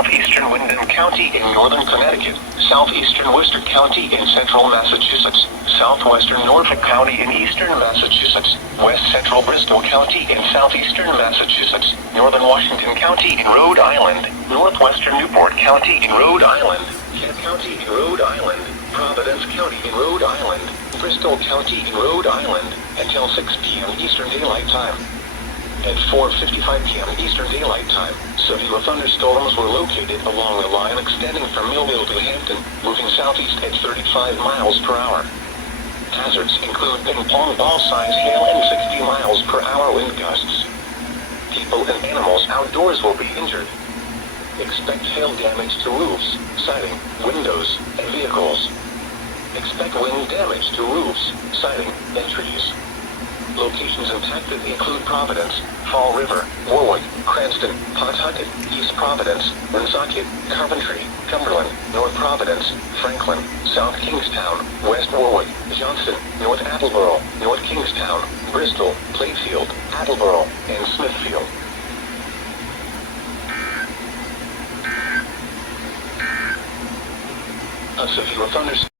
southeastern Windham County in northern Connecticut, southeastern Worcester County in central Massachusetts, southwestern Norfolk County in eastern Massachusetts, west central Bristol County in southeastern Massachusetts, northern Washington County in Rhode Island, northwestern Newport County in Rhode Island, Kent County in Rhode Island, Providence County in Rhode Island, Bristol County in Rhode Island, until 6 p.m. Eastern Daylight Time. At 4:55 p.m. Eastern Daylight Time, severe thunderstorms were located along the line extending from Millville to Hampton, moving southeast at 35 miles per hour. Hazards include ping-pong ball-sized hail and 60 miles per hour wind gusts. People and animals outdoors will be injured. Expect hail damage to roofs, siding, windows, and vehicles. Expect wind damage to roofs, siding, and trees. Locations impacted include Providence, Fall River, Warwick, Cranston, Pawtucket, East Providence, Woonsocket, Coventry, Cumberland, North Providence, Franklin, South Kingstown, West Warwick, Johnston, North Attleboro, North Kingstown, Bristol, Plainfield, Attleboro, and Smithfield. A severe thunderstorm